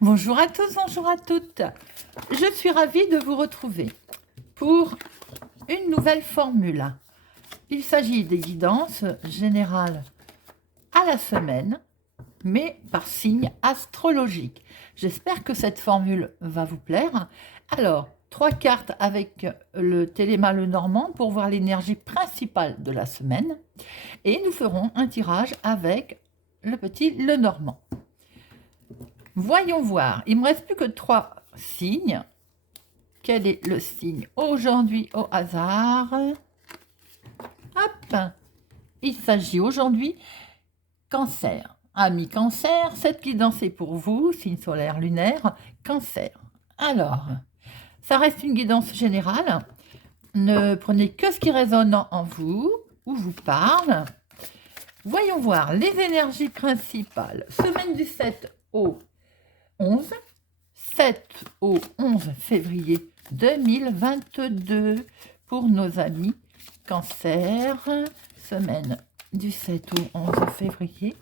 Bonjour à tous, bonjour à toutes. Je suis ravie de vous retrouver pour une nouvelle formule. Il s'agit des guidances générales à la semaine, mais par signe astrologique. J'espère que cette formule va vous plaire. Alors, 3 cartes avec le téléma Lenormand pour voir l'énergie principale de la semaine. Et nous ferons un tirage avec le petit Lenormand. Voyons voir, il ne me reste plus que 3 signes. Quel est le signe aujourd'hui au hasard? Hop, il s'agit aujourd'hui Cancer. Amis Cancer, cette guidance est pour vous, signe solaire lunaire, Cancer. Alors, ça reste une guidance générale. Ne prenez que ce qui résonne en vous ou vous parle. Voyons voir les énergies principales. Semaine du 7 au 11, 7 au 11 février 2022 pour nos amis Cancer. Semaine du 7 au 11 février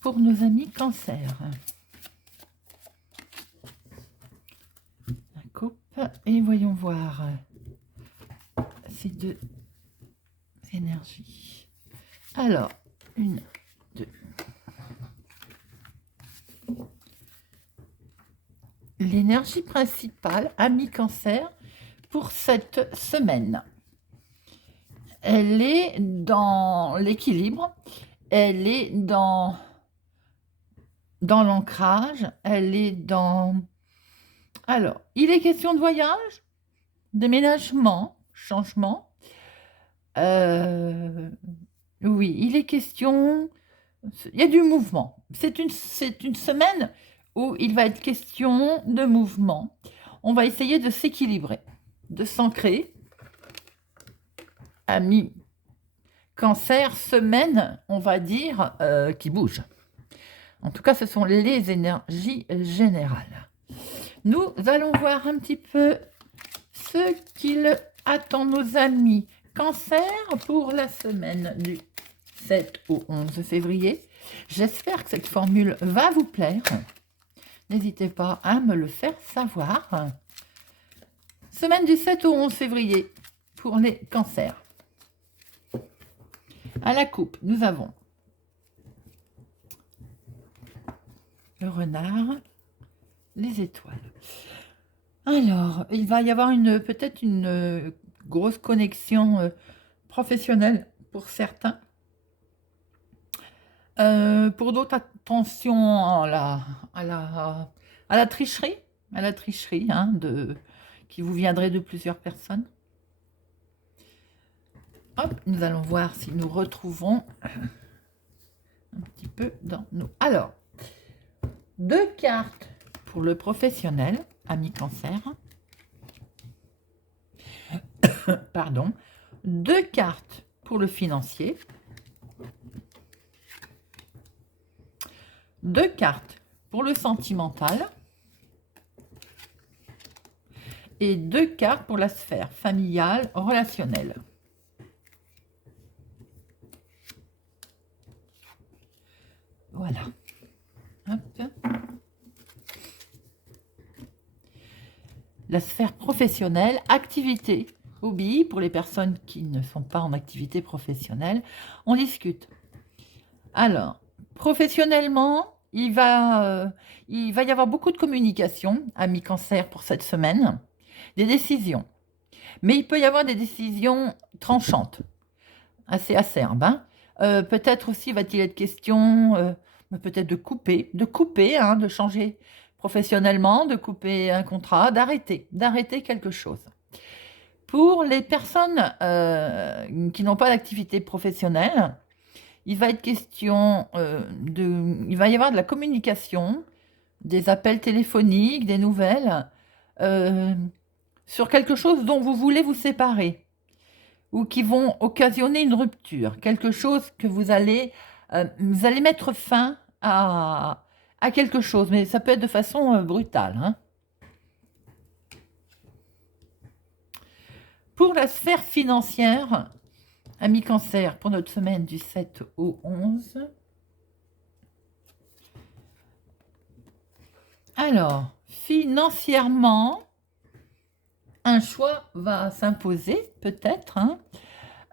pour nos amis Cancer. La coupe et voyons voir ces deux énergies. Alors, 1, 2. L'énergie principale, ami Cancer, pour cette semaine. Elle est dans l'équilibre, elle est dans l'ancrage, elle est dans... Alors, il est question de voyage, déménagement, changement. Oui, il est question... Il y a du mouvement. C'est une semaine où il va être question de mouvement. On va essayer de s'équilibrer, de s'ancrer. Amis Cancer, semaine, on va dire, qui bouge. En tout cas, ce sont les énergies générales. Nous allons voir un petit peu ce qu'il attend nos amis Cancer pour la semaine du 7 au 11 février. J'espère que cette formule va vous plaire. N'hésitez pas à me le faire savoir. Semaine du 7 au 11 février pour les cancers. À la coupe, nous avons le renard, les étoiles. Alors, il va y avoir peut-être une grosse connexion professionnelle pour certains. Pour d'autres, attention à la tricherie, hein, qui vous viendrait de plusieurs personnes. Hop, nous allons voir si nous retrouvons un petit peu dans nous. Alors, 2 cartes pour le professionnel, ami Cancer. Pardon. 2 cartes pour le financier. 2 cartes pour le sentimental. Et 2 cartes pour la sphère familiale, relationnelle. Voilà. Hop. La sphère professionnelle, activité, hobby, pour les personnes qui ne sont pas en activité professionnelle, on discute. Alors, professionnellement, il va y avoir beaucoup de communication, amis Cancer, pour cette semaine, des décisions. Mais il peut y avoir des décisions tranchantes, assez acerbes. Hein. Peut-être aussi va-t-il être question peut-être de couper, hein, de changer professionnellement, de couper un contrat, d'arrêter quelque chose. Pour les personnes qui n'ont pas d'activité professionnelle, il va être question il va y avoir de la communication, des appels téléphoniques, des nouvelles, sur quelque chose dont vous voulez vous séparer, ou qui vont occasionner une rupture, quelque chose que vous allez mettre fin à quelque chose, mais ça peut être de façon brutale. Hein. Pour la sphère financière, amis Cancer, pour notre semaine du 7 au 11. Alors, financièrement, un choix va s'imposer, peut-être, hein.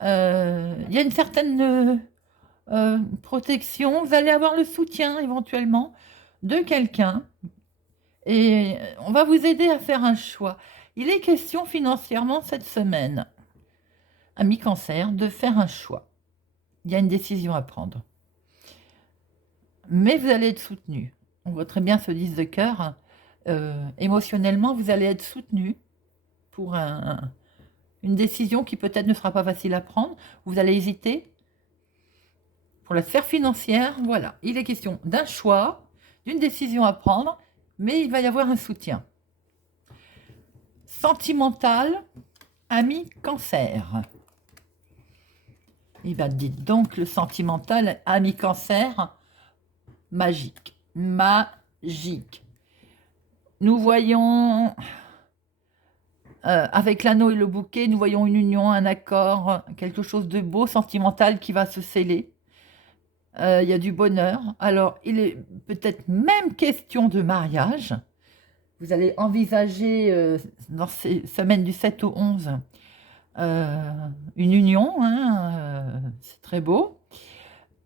Il y a une certaine protection. Vous allez avoir le soutien, éventuellement, de quelqu'un. Et on va vous aider à faire un choix. Il est question financièrement cette semaine, ami Cancer, de faire un choix. Il y a une décision à prendre. Mais vous allez être soutenu. On voit très bien ce 10 de cœur. Émotionnellement, vous allez être soutenu pour une décision qui peut-être ne sera pas facile à prendre. Vous allez hésiter. Pour la sphère financière, voilà. Il est question d'un choix, d'une décision à prendre, mais il va y avoir un soutien. Sentimental, ami Cancer. Eh bien, dites donc, le sentimental, ami Cancer, magique. Magique. Nous voyons, avec l'anneau et le bouquet, nous voyons une union, un accord, quelque chose de beau, sentimental qui va se sceller. Il y a du bonheur. Alors, il est peut-être même question de mariage. Vous allez envisager, dans ces semaines du 7 au 11, une union, hein, c'est très beau.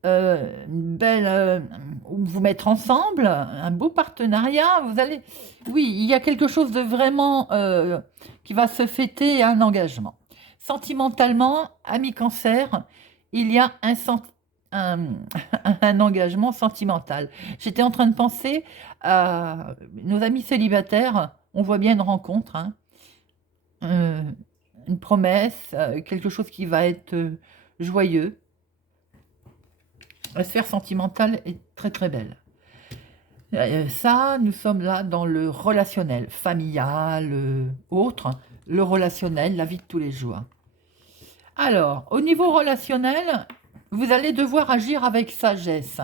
Une belle, vous mettre ensemble, un beau partenariat. Vous allez, oui, il y a quelque chose de vraiment qui va se fêter, un engagement. Sentimentalement, ami Cancer, il y a un engagement sentimental. J'étais en train de penser à nos amis célibataires. On voit bien une rencontre, hein, une promesse, quelque chose qui va être joyeux. La sphère sentimentale est très très belle. Ça, nous sommes là dans le relationnel, familial, autre, le relationnel, la vie de tous les jours. Alors, au niveau relationnel, vous allez devoir agir avec sagesse.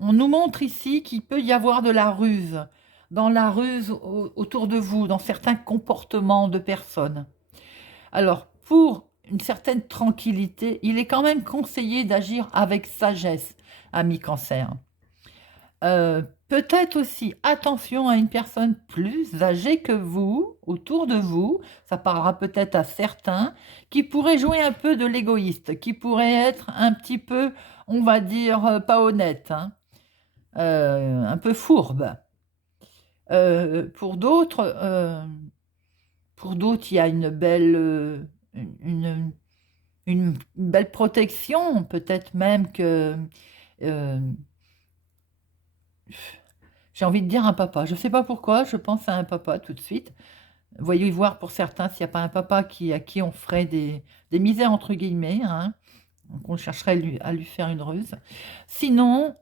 On nous montre ici qu'il peut y avoir de la ruse, dans la ruse autour de vous, dans certains comportements de personnes. Alors, pour une certaine tranquillité, il est quand même conseillé d'agir avec sagesse, ami Cancer. Peut-être aussi attention à une personne plus âgée que vous, autour de vous, ça parlera peut-être à certains, qui pourrait jouer un peu de l'égoïste, qui pourrait être un petit peu, on va dire, pas honnête, hein, un peu fourbe. Pour d'autres, il y a une belle protection, peut-être même que... j'ai envie de dire un papa. Je ne sais pas pourquoi, je pense à un papa tout de suite. Voyez voir pour certains s'il n'y a pas un papa à qui on ferait des misères, entre guillemets, hein. On chercherait à lui faire une ruse. Sinon,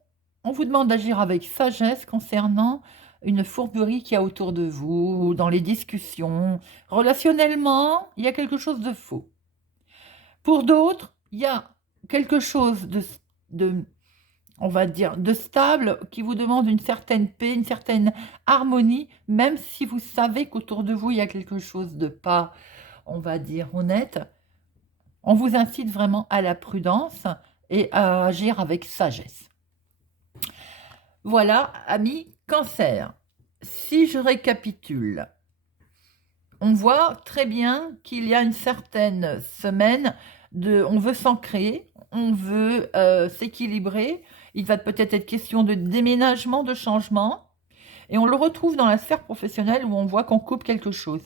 on vous demande d'agir avec sagesse concernant une fourberie qu'il y a autour de vous, dans les discussions. Relationnellement, il y a quelque chose de faux. Pour d'autres, il y a quelque chose on va dire, de stable, qui vous demande une certaine paix, une certaine harmonie, même si vous savez qu'autour de vous, il y a quelque chose de pas, on va dire, honnête. On vous incite vraiment à la prudence et à agir avec sagesse. Voilà, amis Cancer. Si je récapitule, on voit très bien qu'il y a une certaine semaine on veut s'ancrer, on veut s'équilibrer. Il va peut-être être question de déménagement, de changement. Et on le retrouve dans la sphère professionnelle où on voit qu'on coupe quelque chose.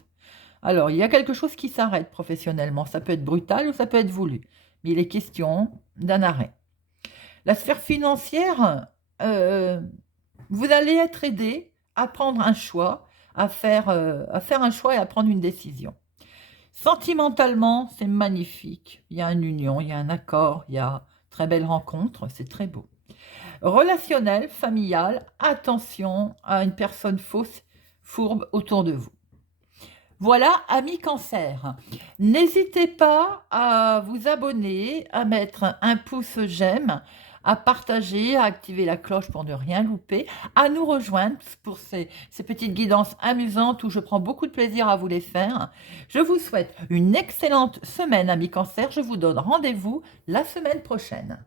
Alors, il y a quelque chose qui s'arrête professionnellement. Ça peut être brutal ou ça peut être voulu. Mais il est question d'un arrêt. La sphère financière, vous allez être aidé à prendre un choix, à faire un choix et à prendre une décision. Sentimentalement, c'est magnifique. Il y a une union, il y a un accord, il y a très belle rencontre, c'est très beau. Relationnel, familial, attention à une personne fausse, fourbe autour de vous. Voilà, amis Cancer. N'hésitez pas à vous abonner, à mettre un pouce j'aime, à partager, à activer la cloche pour ne rien louper, à nous rejoindre pour ces petites guidances amusantes où je prends beaucoup de plaisir à vous les faire. Je vous souhaite une excellente semaine, amis Cancer. Je vous donne rendez-vous la semaine prochaine.